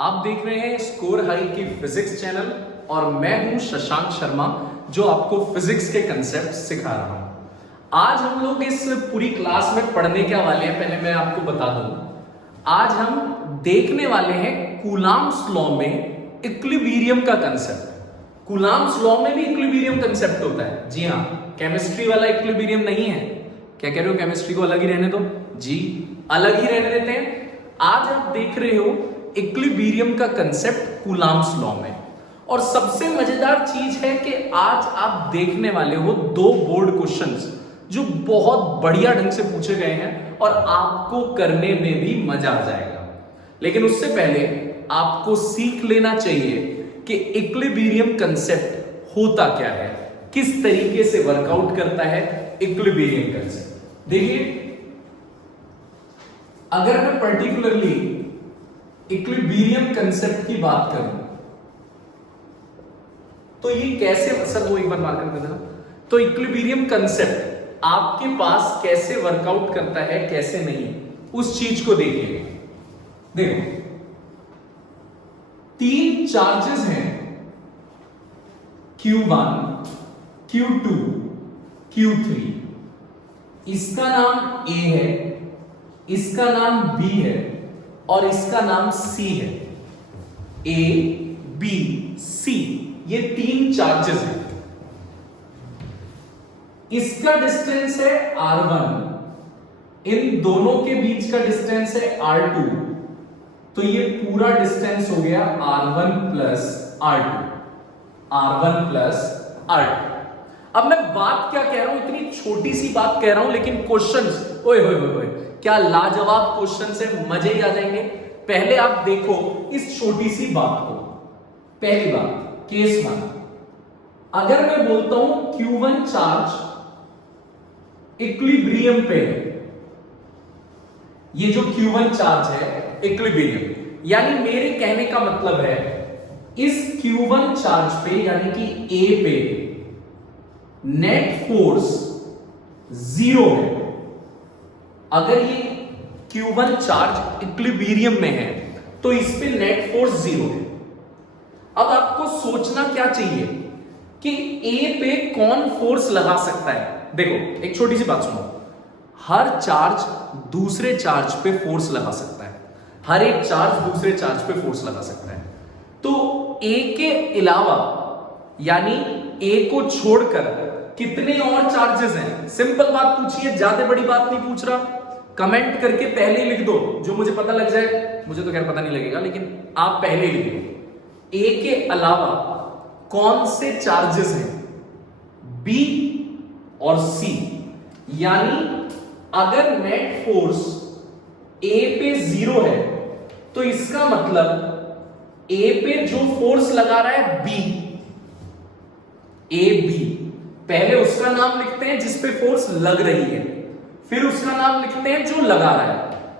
आप देख रहे हैं स्कोर हाई की फिजिक्स चैनल और मैं हूं शशांक शर्मा जो आपको फिजिक्स के कंसेप्ट सिखा रहा हूं। आज हम लोग इस पूरी क्लास में पढ़ने क्या वाले हैं, पहले मैं आपको बता दूं। आज हम देखने वाले हैं कूलॉम्स लॉ में इक्विलिब्रियम का कंसेप्ट। कूलॉम्स लॉ में भी इक्विलिब्रियम कंसेप्ट होता है। जी हाँ, केमिस्ट्री वाला इक्विलिब्रियम नहीं है। क्या कह रहे हो, केमिस्ट्री को अलग ही रहने दो? जी, अलग ही रहने देते हैं। आज आप देख रहे हो इक्विलिब्रियम का कंसेप्ट कूलॉम्स लॉ में। और सबसे मजेदार चीज है कि आज आप देखने वाले हो दो बोर्ड क्वेश्चंस जो बहुत बढ़िया ढंग से पूछे गए हैं और आपको करने में भी मजा आ जाएगा। लेकिन उससे पहले आपको सीख लेना चाहिए कि इक्विलिब्रियम कंसेप्ट होता क्या है, किस तरीके से वर्कआउट करता है इक्विलिब्रियम कंसेप्ट। देखिए, अगर मैं पर्टिकुलरली इक्विलिब्रियम कंसेप्ट की बात करूं तो ये कैसे, सर वो एक बार मार्क कर देना। तो इक्विलिब्रियम कंसेप्ट आपके पास कैसे वर्कआउट करता है, कैसे नहीं, उस चीज को देखिए। देखो, तीन चार्जेस हैं Q1, Q2, Q3। इसका नाम A है, इसका नाम B है और इसका नाम C है। A, B, C, ये तीन चार्जेस हैं। इसका डिस्टेंस है R1, इन दोनों के बीच का डिस्टेंस है R2, तो ये पूरा डिस्टेंस हो गया R1 plus R2, R1 plus R2। अब मैं बात क्या कह रहा हूं, इतनी छोटी सी बात कह रहा हूं, लेकिन क्वेश्चंस ओए होए होए क्या लाजवाब क्वेश्चन से मजे ही आ जाएंगे। पहले आप देखो इस छोटी सी बात को। पहली बात, केस 1, अगर मैं बोलता हूं Q1 चार्ज इक्विलिब्रियम पे है, ये जो Q1 चार्ज है इक्विलिब्रियम, यानी मेरे कहने का मतलब है इस Q1 चार्ज पे यानी कि A पे नेट फोर्स 0 है। अगर ये Q1 चार्ज इक्विलिब्रियम में है तो इस पे नेट फोर्स 0 है। अब आपको सोचना क्या चाहिए कि A पे कौन फोर्स लगा सकता है। देखो, एक छोटी सी बात सुनो, हर चार्ज दूसरे चार्ज पे फोर्स लगा सकता है, हर एक चार्ज दूसरे चार्ज पे फोर्स लगा सकता है। तो A के अलावा यानी A को छोड़कर कितने और चार्जेस हैं? सिंपल बात पूछिए, ज्यादा बड़ी बात नहीं पूछ रहा। कमेंट करके पहले ही लिख दो, जो मुझे पता लग जाए। मुझे तो खैर पता नहीं लगेगा, लेकिन आप पहले ही लिख दो। A के अलावा कौन से चार्जेस हैं? B और C। यानी अगर नेट फोर्स A पे 0 है तो इसका मतलब A पे जो फोर्स लगा रहा है B, AB, पहले उसका नाम लिखते हैं जिस पे फोर्स लग रही है, फिर उसका नाम लिखते हैं जो लगा रहा है।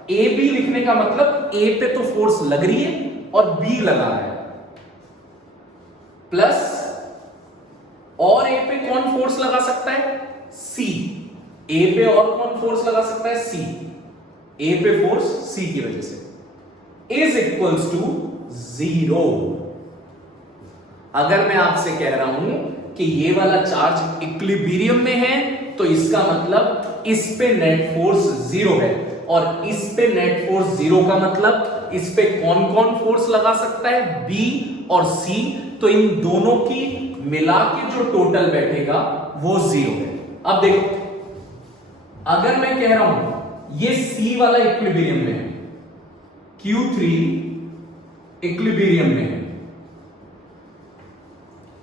AB लिखने का मतलब A पे तो फोर्स लग रही है और B लगा रहा है, प्लस और A पे कौन फोर्स लगा सकता है? C। A पे और कौन फोर्स लगा सकता है? C। A पे फोर्स C की वजह से इज इक्वल्स टू 0। अगर मैं आपसे कह रहा हूं कि ये वाला चार्ज इक्विलिब्रियम में है तो इसका मतलब इस पे नेट फोर्स 0 है, और इस पे नेट फोर्स 0 का मतलब इस पे कौन कौन फोर्स लगा सकता है? B और C। तो इन दोनों की मिला के जो टोटल बैठेगा वो 0 है। अब देखो, अगर मैं कह रहा हूं ये C वाला इक्विलिब्रियम में है, Q3 इक्विलिब्रियम में है,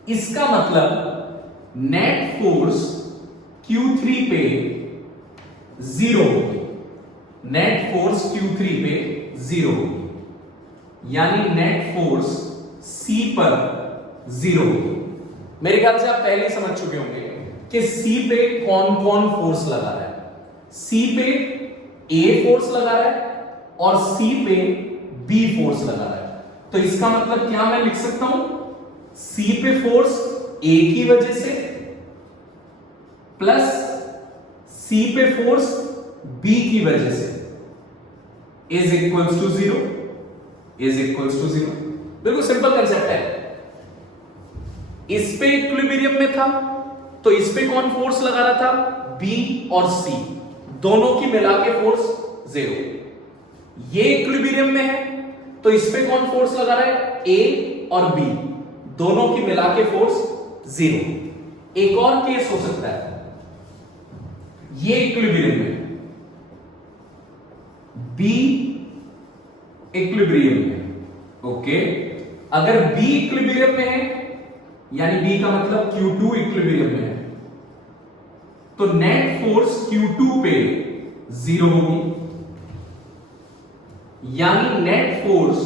इसका मतलब नेट फोर्स Q3 पे 0 होगी, नेट फोर्स Q3 पे 0 होगी, यानी नेट फोर्स C पर 0 होगी। मेरे ख्याल से आप पहले ही समझ चुके होंगे कि C पे कौन कौन फोर्स लगा रहा है। C पे A फोर्स लगा रहा है और C पे B फोर्स लगा रहा है। तो इसका मतलब क्या मैं लिख सकता हूं? C पे फोर्स A की वजह से प्लस C पे फोर्स B की वजह से is equals to 0। Is equals to 0। बिल्कुल सिंपल कंसेप्ट है। इस पे इक्विलिब्रियम में था तो इस पे कौन फोर्स लगा रहा था, बी और सी, दोनों की मिला के फोर्स 0। ये इक्विलिब्रियम में है तो इस पे कौन फोर्स लगा रहा है, ए और बी, दोनों की मिला के फोर्स 0। एक और केस हो सकता है, ये इक्विलिब्रियम में, बी इक्विलिब्रियम में, ओके। अगर बी इक्विलिब्रियम में है यानी बी का मतलब Q2 इक्विलिब्रियम में है, तो नेट फोर्स Q2 पे 0 होगी, यानी नेट फोर्स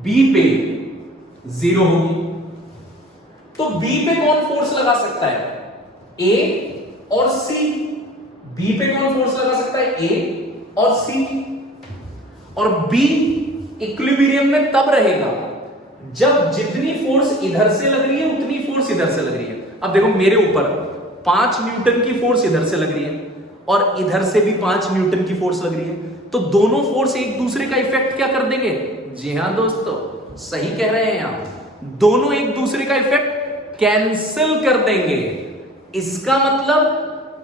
B पे 0 होगी। तो B पे कौन फोर्स लगा सकता है, A और C। B पे कौन फोर्स लगा सकता है, A और C। और B इक्विलिब्रियम में तब रहेगा जब जितनी फोर्स इधर से लग रही है उतनी फोर्स इधर से लग रही है। अब देखो मेरे ऊपर 5 न्यूटन की फोर्स इधर से लग रही है और इधर से भी 5 न्यूटन की फोर्स लग रही है, तो दोनों फोर्स एक दूसरे का इफेक्ट क्या कर देंगे। जी हां दोस्तों, सही कह रहे हैं आप, दोनों एक दूसरे का इफेक्ट कैंसिल कर देंगे। इसका मतलब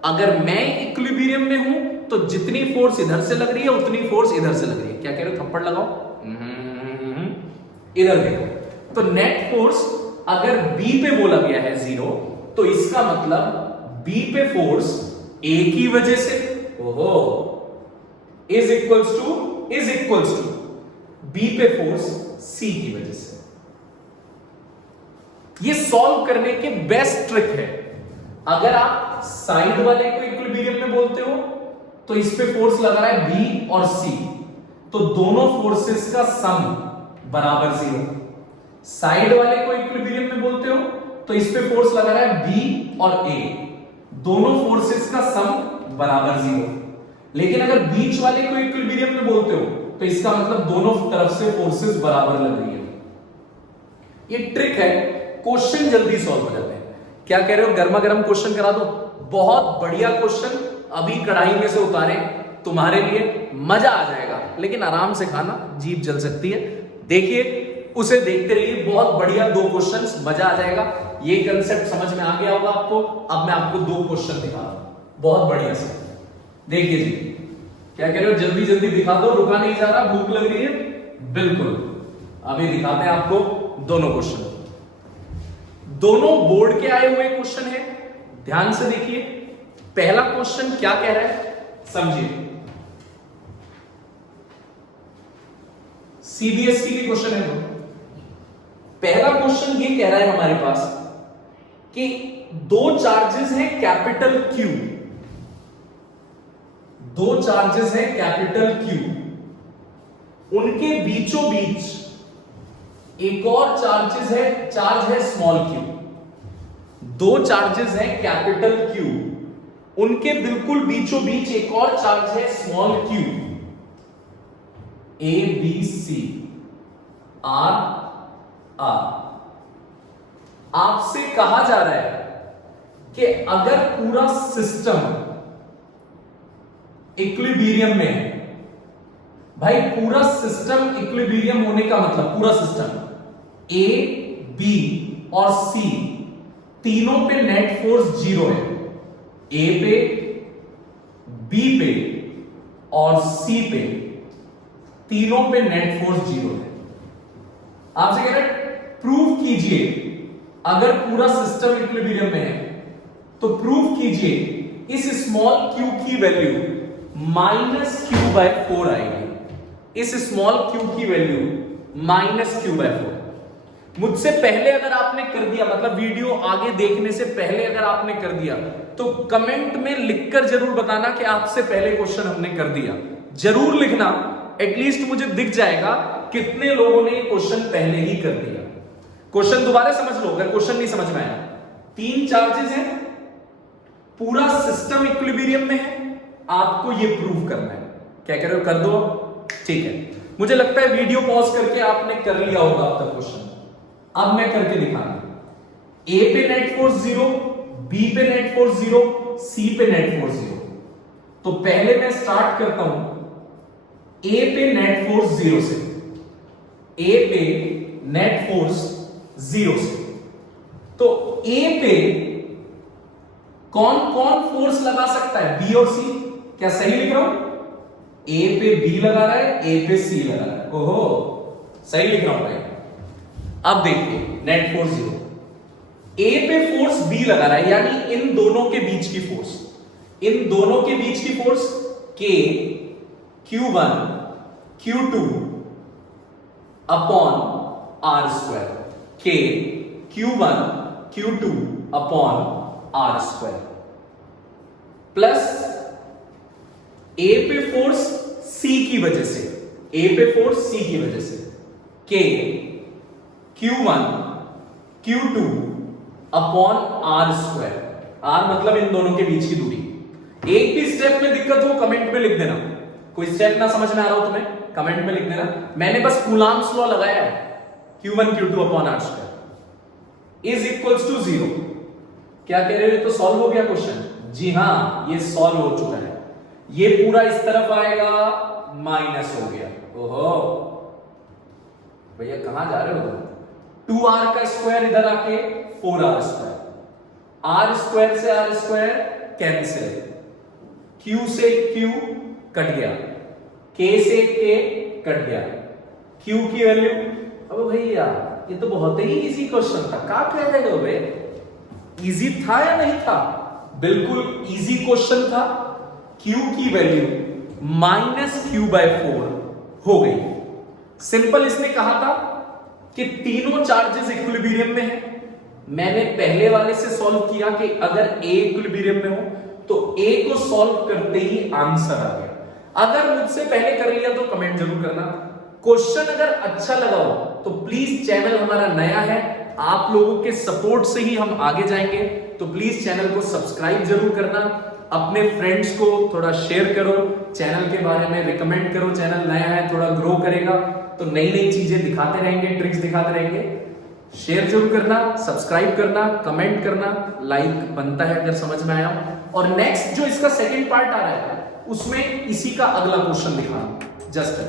अगर मैं इक्विलिब्रियम में हूं तो जितनी फोर्स इधर से लग रही है उतनी फोर्स इधर से लग रही है। क्या कह रहे हो, थप्पड़ लगाओ। इधर देखो, तो नेट फोर्स अगर B पे बोला गया है 0, तो इसका मतलब B पे फोर्स A की वजह से, ओहो, इज इक्वल्स टू B पे फोर्स C की वजह से। ये सॉल्व करने के बेस्ट ट्रिक है। अगर आप साइड वाले को इक्विलिब्रियम में बोलते हो तो इस पे फोर्स लगा रहा है B और C, तो दोनों फोर्सेस का सम बराबर 0। साइड वाले को इक्विलिब्रियम में बोलते हो तो इस पे फोर्स लगा रहा है B और A, दोनों फोर्सेस का सम बराबर 0। लेकिन अगर बीच वाले को इक्विलिब्रियम में बोलते हो तो इसका मतलब दोनों तरफ से फोर्सेस बराबर लग रही है। ये ट्रिक है, क्वेश्चन जल्दी सॉल्व हो जाते हैं। क्या कह रहे हो, गर्मा गर्म क्वेश्चन करा दो। बहुत बढ़िया क्वेश्चन अभी कढ़ाई में से उतारे, तुम्हारे लिए मजा आ जाएगा, लेकिन आराम से खाना, जीभ जल सकती है। देखिए, उसे देखते रहिए, बहुत बढ़िया 2 क्वेश्चंस, मजा आ जाएगा। ये कंसेप्ट समझ में आ गया होगा आपको। अब मैं आपको 2 क्वेश्चन दिखा रहा हूं बहुत बढ़िया से। देखिए जी, क्या कह रहे हो, जल्दी जल्दी दिखा दो, रुका नहीं जा रहा, भूख लग रही है। बिल्कुल, अभी दिखाते हैं आपको दोनों क्वेश्चन। दोनों बोर्ड के आए हुए क्वेश्चन है, ध्यान से देखिए। पहला क्वेश्चन क्या कह रहा है, समझिए। सीबीएसई के क्वेश्चन है। पहला क्वेश्चन ये कह रहा है हमारे पास कि 2 चार्जेस हैं कैपिटल Q, 2 चार्जेस हैं कैपिटल Q, उनके बीचों बीच एक और चार्ज है स्मॉल q। 2 चार्जेस हैं कैपिटल Q, उनके बिल्कुल बीचों बीच एक और चार्ज है small q। A B C R R। आपसे कहा जा रहा है कि अगर पूरा सिस्टम इक्विलिब्रियम में है, भाई पूरा सिस्टम इक्विलिब्रियम होने का मतलब पूरा सिस्टम A, B और C तीनों पे नेट फोर्स 0 है। A पे, B पे और C पे तीनों पे नेट फोर्स 0 है। आपसे कह रहे हैं प्रूव कीजिए, अगर पूरा सिस्टम इक्विलिब्रियम में है तो प्रूव कीजिए इस स्मॉल q की वैल्यू -q/4 आएगी। इस स्मॉल q की वैल्यू -q/4। मुझसे पहले अगर आपने कर दिया, मतलब वीडियो आगे देखने से पहले अगर आपने कर दिया, तो कमेंट में लिखकर जरूर बताना कि आपसे पहले क्वेश्चन हमने कर दिया। जरूर लिखना, एटलीस्ट मुझे दिख जाएगा कितने लोगों ने क्वेश्चन पहले ही कर दिया। क्वेश्चन दोबारा समझ लो अगर क्वेश्चन नहीं समझ में आया। 3 चार्जेस हैं, पूरा सिस्टम इक्विलिब्रियम में है, आपको ये प्रूव करना है। क्या कह रहे हो, कर दो, ठीक है। मुझे लगता है वीडियो पॉज करके आपने कर लिया होगा अब तक क्वेश्चन। अब मैं करके दिखाना। A पे नेट फोर्स 0, B पे नेट फोर्स 0, C पे नेट फोर्स 0। तो पहले मैं स्टार्ट करता हूं A पे नेट फोर्स 0 से। ए पे नेट फोर्स 0 से, तो ए पे कौन कौन फोर्स लगा सकता है, बी और सी? क्या सही लिख रहा हूं? ए पे बी लगा रहा है, ए पे सी लगा रहा है। ओहो, सही लिख रहा हूं भाई। अब देखिए, नेट फोर्स 0, ए पे फोर्स बी लगा रहा है, यानी इन दोनों के बीच की फोर्स, इन दोनों के बीच की फोर्स के Q1 Q2 upon are square, के Q1 Q2 upon are square, plus ए पे फोर्स सी की वजह से, ए पे फोर्स सी की वजह से के Q1 Q2 upon are square, are मतलब इन दोनों के बीच की दूरी। एक भी स्टेप में दिक्कत हो कमेंट में लिख देना, कोई स्टेप ना समझ में आ रहा हो तुम्हें कमेंट में लिख देना। मैंने बस कूलाम्स लॉ लगाया है, Q1 Q2 upon are square is equals to 0। क्या कह रहे हो, तो सॉल्व हो गया क्वेश्चन? जी हां, ये सॉल्व हो चुका है। ये पूरा इस तरफ आएगा, माइनस हो गया। ओहो भैया कहां जा रहे हो तुम? 2r का स्क्वायर इधर आके 4r स्क्वायर, r स्क्वायर से r स्क्वायर कैंसिल, q से q कट गया, k से k कट गया, q की वैल्यू, अब भैया ये तो बहुत ही इजी क्वेश्चन था, क्या कह रहे हो बे? इजी था या नहीं था? बिल्कुल इजी क्वेश्चन था। q की वैल्यू -q/4 हो गई। सिंपल इसने कहा था कि तीनों चार्जेस इक्विलिब्रियम में है। मैंने पहले वाले से सॉल्व किया कि अगर a इक्विलिब्रियम में हो तो a को सॉल्व करते ही आंसर आ गया। अगर मुझसे पहले कर लिया तो कमेंट जरूर करना। क्वेश्चन अगर अच्छा लगा हो तो प्लीज, चैनल हमारा नया है, आप लोगों के सपोर्ट से ही हम आगे जाएंगे, तो प्लीज चैनल को सब्सक्राइब जरूर करना, अपने फ्रेंड्स को थोड़ा शेयर करो, चैनल के बारे में रिकमेंड करो। चैनल नया है, थोड़ा ग्रो करेगा तो नई नई चीजें दिखाते रहेंगे, ट्रिक्स दिखाते रहेंगे। शेयर जरूर करना, सब्सक्राइब करना, कमेंट करना, लाइक बनता है अगर समझ में आया। और नेक्स्ट जो इसका सेकंड पार्ट आ रहा है उसमें इसी का अगला क्वेश्चन दिखाना, जस्ट